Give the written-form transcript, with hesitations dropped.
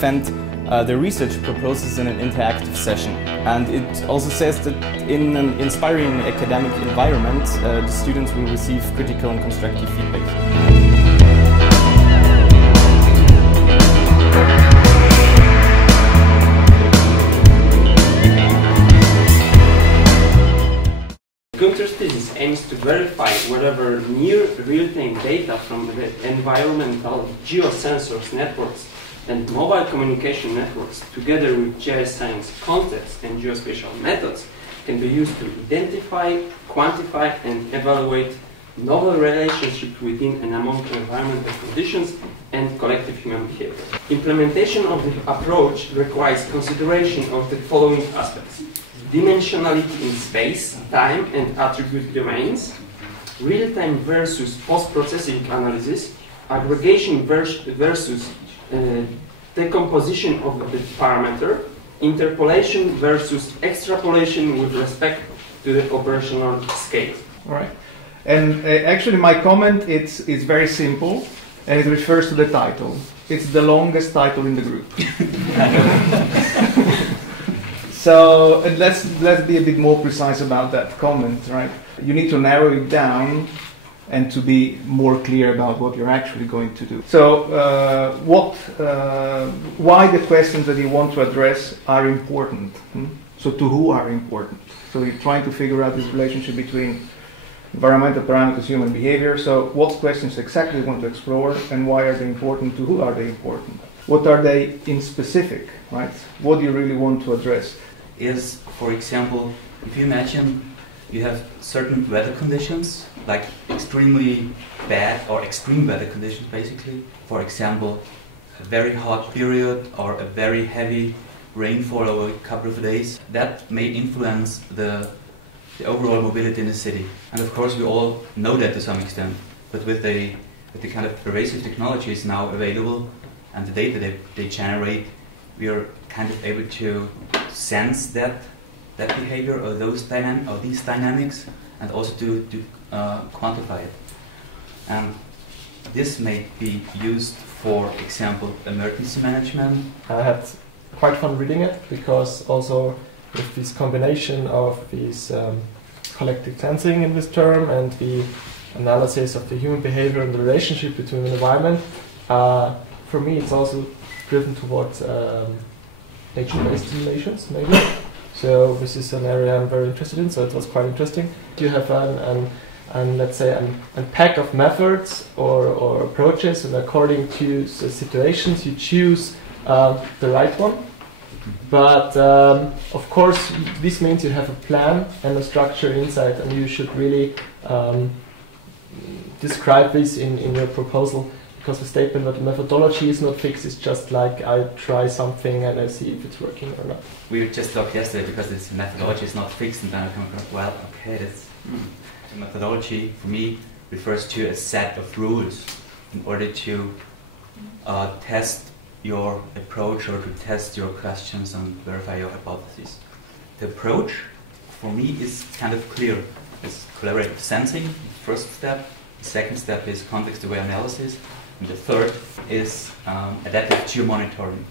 defend the research proposals in an interactive session. And it also says that in an inspiring academic environment, the students will receive critical and constructive feedback. Günther's thesis aims to verify whether near real-time data from the environmental geosensors networks and mobile communication networks, together with geoscience concepts and geospatial methods, can be used to identify, quantify, and evaluate novel relationships within and among environmental conditions and collective human behavior. Implementation of the approach requires consideration of the following aspects: dimensionality in space, time, and attribute domains, real-time versus post-processing analysis, aggregation versus decomposition of the parameter, interpolation versus extrapolation with respect to the operational scale. All right. And actually my comment is very simple, and it refers to the title. It's the longest title in the group. So let's be a bit more precise about that comment, right? You need to narrow it down and to be more clear about what you're actually going to do. So why the questions that you want to address are important? So to who are important? So you're trying to figure out this relationship between environmental parameters, human behavior. So what questions exactly you want to explore, and why are they important? To who are they important? What are they in specific, right? What do you really want to address? Is, for example, if you imagine you have certain weather conditions, like extremely bad or extreme weather conditions basically, for example, a very hot period or a very heavy rainfall over a couple of days, that may influence the overall mobility in the city. And of course we all know that to some extent, but with the kind of pervasive technologies now available and the data they generate, we are kind of able to sense that behavior or these dynamics, and also to quantify it. And this may be used, for example, emergency management. I had quite fun reading it, because also with this combination of these collective sensing in this term and the analysis of the human behavior and the relationship between the environment, for me it's also driven towards nature-based simulations, maybe. So this is an area I'm very interested in, so it was quite interesting. You have let's say a pack of methods or approaches, and according to the situations you choose the right one. But of course this means you have a plan and a structure inside, and you should really describe this in your proposal. Because the statement that the methodology is not fixed is just like I try something and I see if it's working or not. We just talked yesterday because this methodology is not fixed, and then I come across, well, okay, that's the methodology for me refers to a set of rules in order to test your approach or to test your questions and verify your hypotheses. The approach for me is kind of clear. It's collaborative sensing, the first step. The second step is context-aware analysis. And the third is adaptive geomonitoring.